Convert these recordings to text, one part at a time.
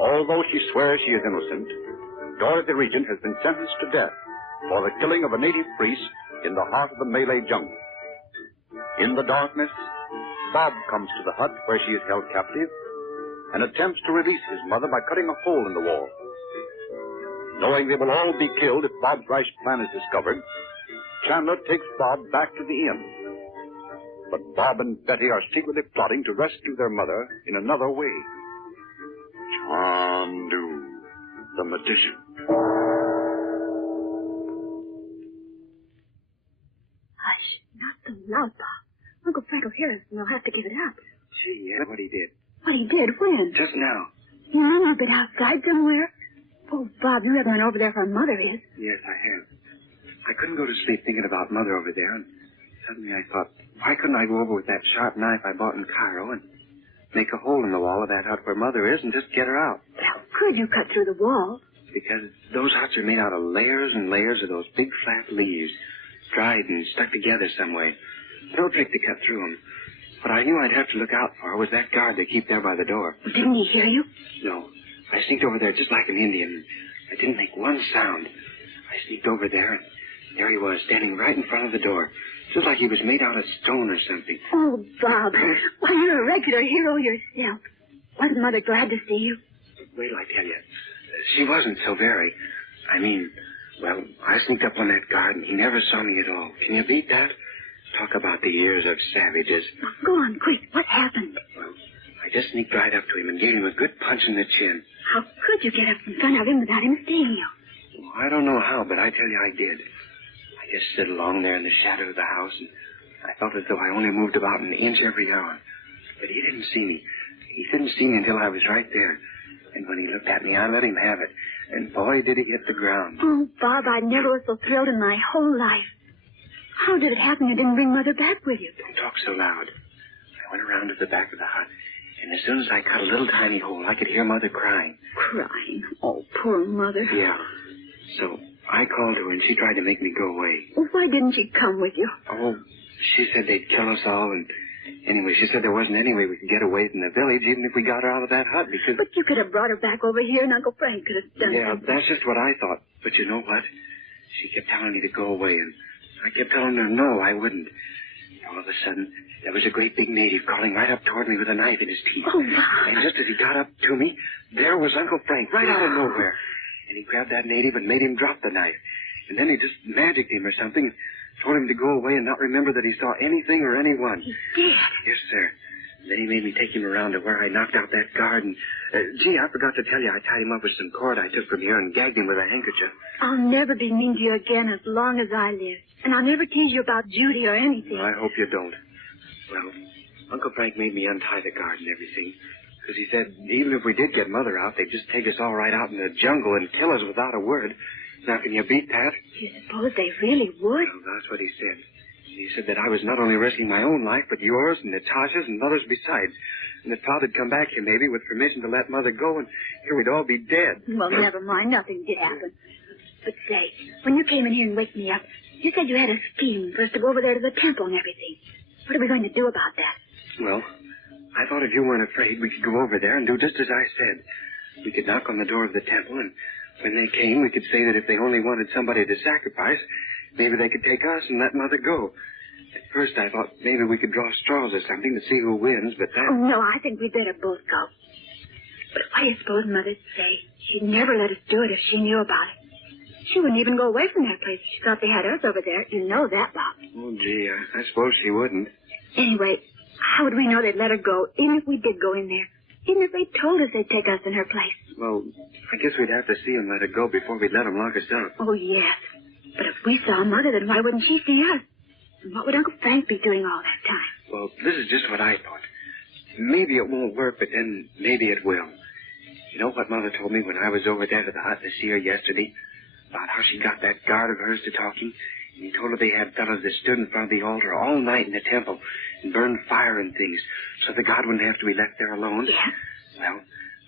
Although she swears she is innocent, Dorothy Regent has been sentenced to death for the killing of a native priest in the heart of the Malay jungle. In the darkness, Bob comes to the hut where she is held captive and attempts to release his mother by cutting a hole in the wall. Knowing they will all be killed if Bob's rash plan is discovered, Chandler takes Bob back to the inn. But Bob and Betty are secretly plotting to rescue their mother in another way. Chandu the Magician. Hush, not so loud, Bob. Uncle Frank will hear us and we'll have to give it up. Gee, yeah, what he did. What he did? When? Just now. You mean you've been outside somewhere? Oh, Bob, you haven't been over there where Mother is. Yes, I have. I couldn't go to sleep thinking about Mother over there, and suddenly I thought, why couldn't I go over with that sharp knife I bought in Cairo and make a hole in the wall of that hut where Mother is and just get her out? How could you cut through the wall? Because those huts are made out of layers and layers of those big flat leaves, dried and stuck together some way. No trick to cut through them. What I knew I'd have to look out for was that guard they keep there by the door. Didn't he hear you? No. I sneaked over there just like an Indian. I didn't make one sound. I sneaked over there, and there he was, standing right in front of the door. Just like he was made out of stone or something. Oh, Bob. Why, you're a regular hero yourself. Wasn't Mother glad to see you? Wait till I tell you. She wasn't so very. I mean, well, I sneaked up on that guard, and he never saw me at all. Can you beat that? Talk about the ears of savages. Oh, go on, quick. What happened? Well, I just sneaked right up to him and gave him a good punch in the chin. How could you get up in front of him without him seeing you? Well, I don't know how, but I tell you I did. I just stood along there in the shadow of the house, and I felt as though I only moved about an inch every hour. But he didn't see me. He didn't see me until I was right there. And when he looked at me, I let him have it. And boy, did he hit the ground. Oh, Bob, I never was so thrilled in my whole life. How did it happen you didn't bring Mother back with you? Don't talk so loud. I went around to the back of the hut, and as soon as I cut a little tiny hole, I could hear Mother crying. Crying? Oh, poor Mother. Yeah. So I called her, and she tried to make me go away. Well, why didn't she come with you? Oh, she said they'd kill us all, and anyway, she said there wasn't any way we could get away from the village, even if we got her out of that hut, because... But you could have brought her back over here, and Uncle Frank could have done Yeah, something. that's just what I thought. But you know what? She kept telling me to go away, and I kept telling her no, I wouldn't. All of a sudden, there was a great big native crawling right up toward me with a knife in his teeth. Oh, Bob. And just as he got up to me, there was Uncle Frank, right out of nowhere. And he grabbed that native and made him drop the knife. And then he just magicked him or something, told him to go away and not remember that he saw anything or anyone. He did? Yes, sir. And then he made me take him around to where I knocked out that guard. And, gee, I forgot to tell you, I tied him up with some cord I took from here and gagged him with a handkerchief. I'll never be mean to you again as long as I live. And I'll never tease you about Judy or anything. Well, I hope you don't. Well, Uncle Frank made me untie the guard and everything. Because he said even if we did get Mother out, they'd just take us all right out in the jungle and kill us without a word. Now, can you beat that? Do you suppose they really would? Well, that's what he said. He said that I was not only risking my own life, but yours and Natasha's and Mother's besides. And that Father'd come back here maybe with permission to let Mother go, and here we'd all be dead. Well, never mind. Nothing did happen. But say, when you came in here and waked me up, you said you had a scheme for us to go over there to the temple and everything. What are we going to do about that? Well, I thought if you weren't afraid, we could go over there and do just as I said. We could knock on the door of the temple, and when they came, we could say that if they only wanted somebody to sacrifice, maybe they could take us and let Mother go. At first, I thought maybe we could draw straws or something to see who wins, but that... Oh, no, I think we'd better both go. But what do you suppose Mother'd say? She'd never let us do it if she knew about it. She wouldn't even go away from that place if she thought they had us over there. You know that, Bob. Oh, gee, I suppose she wouldn't. Anyway, how would we know they'd let her go, even if we did go in there? Even if they told us they'd take us in her place? Well, I guess we'd have to see them let her go before we'd let them lock us up. Oh, yes. But if we saw Mother, then why wouldn't she see us? And what would Uncle Frank be doing all that time? Well, this is just what I thought. Maybe it won't work, but then maybe it will. You know what Mother told me when I was over there to the hut to see her yesterday? About how she got that guard of hers to talking. And he told her they had fellows that stood in front of the altar all night in the temple and burned fire and things so the god wouldn't have to be left there alone. Yeah. Well,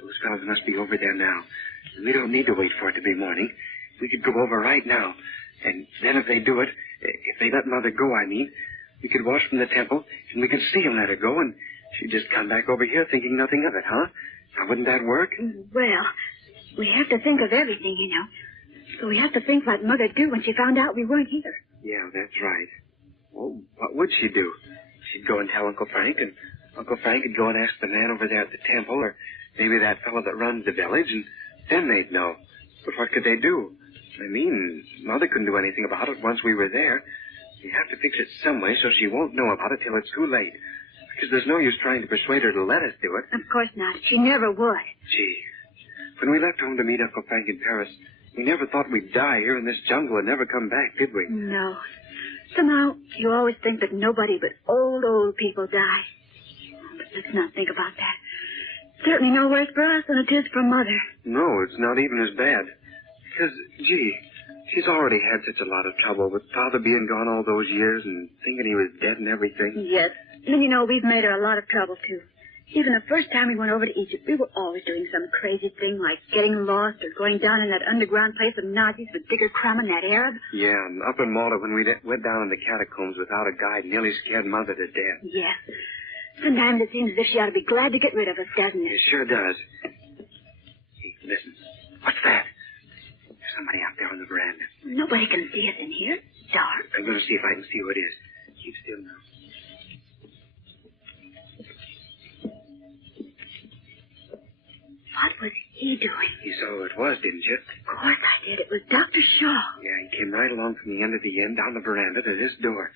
those fellows must be over there now. We don't need to wait for it to be morning. We could go over right now. And then if they do it, if they let Mother go, I mean, we could watch from the temple, and we could see them let her go, and she'd just come back over here thinking nothing of it, huh? Now, wouldn't that work? Well, we have to think of everything, you know. So we have to think what Mother'd do when she found out we weren't here. Yeah, that's right. Well, what would she do? She'd go and tell Uncle Frank, and Uncle Frank would go and ask the man over there at the temple, or maybe that fellow that runs the village, and then they'd know. But what could they do? I mean, Mother couldn't do anything about it once we were there. You have to fix it some way so she won't know about it till it's too late. Because there's no use trying to persuade her to let us do it. Of course not. She never would. Gee, when we left home to meet Uncle Frank in Paris, we never thought we'd die here in this jungle and never come back, did we? No. Somehow, you always think that nobody but old people die. But let's not think about that. Certainly no worse for us than it is for Mother. No, it's not even as bad. Because, gee, she's already had such a lot of trouble with Father being gone all those years and thinking he was dead and everything. Yes. And you know, we've made her a lot of trouble, too. Even the first time we went over to Egypt, we were always doing some crazy thing like getting lost or going down in that underground place of Nazis with Digger Crumb and that Arab. Yeah, and up in Malta when we went down in the catacombs without a guide, nearly scared Mother to death. Yes. Sometimes it seems as if she ought to be glad to get rid of us, doesn't it? It sure does. Hey, listen. What's that? There's somebody out there on the veranda. Nobody can see us in here. It's dark. I'm going to see if I can see who it is. Keep still now. What was he doing? You saw who it was, didn't you? Of course I did. It was Dr. Shaw. Yeah, he came right along from the end of the inn down the veranda to this door.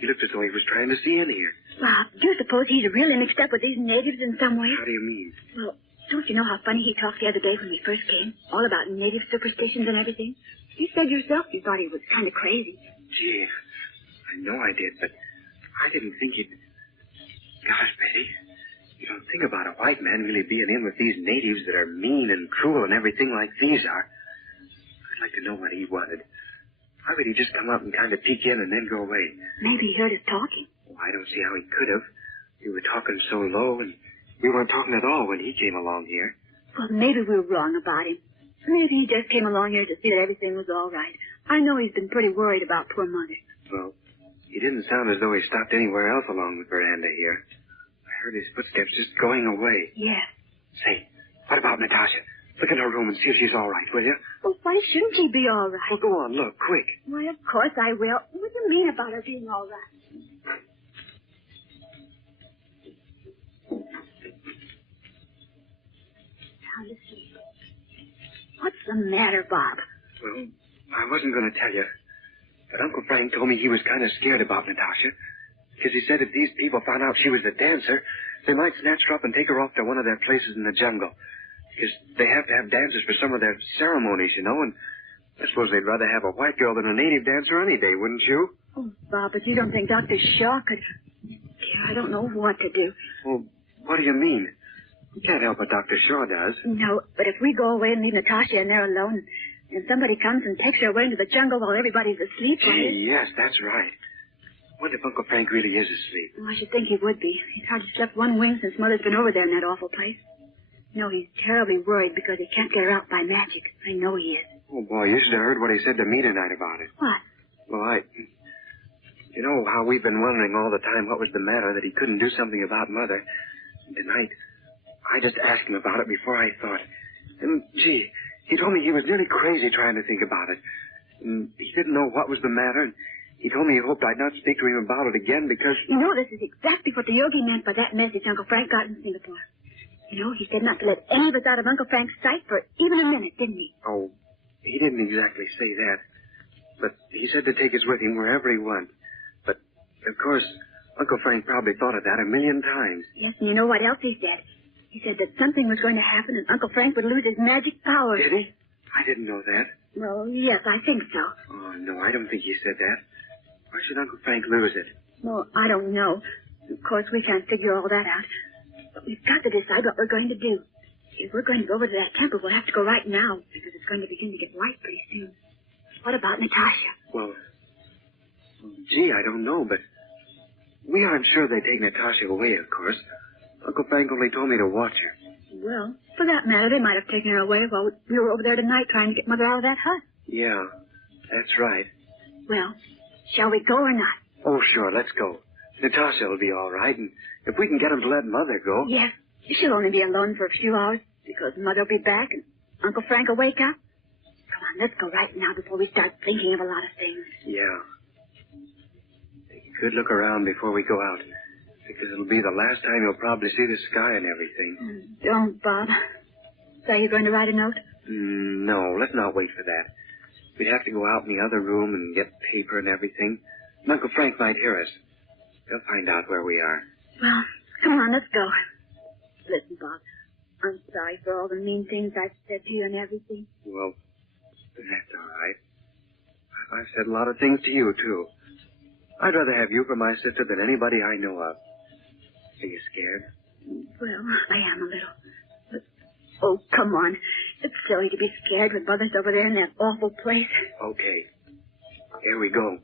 He looked as though he was trying to see in here. Well, do you suppose he's really mixed up with these natives in some way? How do you mean? Well, don't you know how funny he talked the other day when we first came? All about native superstitions and everything. You said yourself you thought he was kind of crazy. Gee, I know I did, but I didn't think you'd... Gosh, Betty, you don't think about a white man really being in with these natives that are mean and cruel and everything like these are. I'd like to know what he wanted. Why would he just come up and kind of peek in and then go away? Maybe he heard us talking. Oh, I don't see how he could have. We were talking so low, and we weren't talking at all when he came along here. Well, maybe we were wrong about him. Maybe he just came along here to see that everything was all right. I know he's been pretty worried about poor Mother. Well, he didn't sound as though he stopped anywhere else along the veranda here. I heard his footsteps just going away. Yes. Say, what about Natasha? Look in her room and see if she's all right, will you? Well, why shouldn't she be all right? Well, go on, look, quick. Why, of course I will. What do you mean about her being all right? Now, listen. What's the matter, Bob? Well, I wasn't going to tell you, but Uncle Frank told me he was kind of scared about Natasha, because he said if these people found out she was a dancer, they might snatch her up and take her off to one of their places in the jungle. Because they have to have dancers for some of their ceremonies, you know, and I suppose they'd rather have a white girl than a native dancer any day, wouldn't you? Oh, Bob, but you don't think Dr. Shaw could... I don't know what to do. Well, what do you mean? You can't help what Dr. Shaw does. No, but if we go away and leave Natasha in there alone, and somebody comes and takes her away into the jungle while everybody's asleep... Gee, yes, that's right. What if Uncle Frank really is asleep? Well, I should think he would be. He's hardly slept one wink since Mother's been over there in that awful place. No, he's terribly worried because he can't get her out by magic. I know he is. Oh, boy, you should have heard what he said to me tonight about it. What? Well, you know how we've been wondering all the time what was the matter, that he couldn't do something about Mother. And tonight, I just asked him about it before I thought. And, gee, he told me he was nearly crazy trying to think about it. And he didn't know what was the matter, and he told me he hoped I'd not speak to him about it again because... You know, this is exactly what the yogi meant by that message Uncle Frank got in Singapore. You know, he said not to let any of us out of Uncle Frank's sight for even a minute, didn't he? Oh, he didn't exactly say that. But he said to take us with him wherever he went. But, of course, Uncle Frank probably thought of that 1,000,000 times. Yes, and you know what else he said? He said that something was going to happen and Uncle Frank would lose his magic powers. Did he? I didn't know that. Well, yes, I think so. Oh, no, I don't think he said that. Why should Uncle Frank lose it? Well, I don't know. Of course, we can't figure all that out. But we've got to decide what we're going to do. If we're going to go over to that temple, we'll have to go right now, because it's going to begin to get light pretty soon. What about Natasha? Well, gee, I don't know, but we aren't sure they take Natasha away, of course. Uncle Frank only told me to watch her. Well, for that matter, they might have taken her away while we were over there tonight trying to get Mother out of that hut. Yeah, that's right. Well, shall we go or not? Oh, sure, let's go. Natasha will be all right, and if we can get him to let Mother go... Yes. She'll only be alone for a few hours because Mother will be back and Uncle Frank will wake up. Come on, let's go right now before we start thinking of a lot of things. Yeah. Take a good look around before we go out, because it'll be the last time you'll probably see the sky and everything. Don't, Bob. So are you going to write a note? No, let's not wait for that. We'd have to go out in the other room and get paper and everything. And Uncle Frank might hear us. He'll find out where we are. Well, come on, let's go. Listen, Bob, I'm sorry for all the mean things I've said to you and everything. Well, that's all right. I've said a lot of things to you, too. I'd rather have you for my sister than anybody I know of. Are you scared? Well, I am a little. But, oh, come on. It's silly to be scared when Mother's over there in that awful place. Okay. Here we go.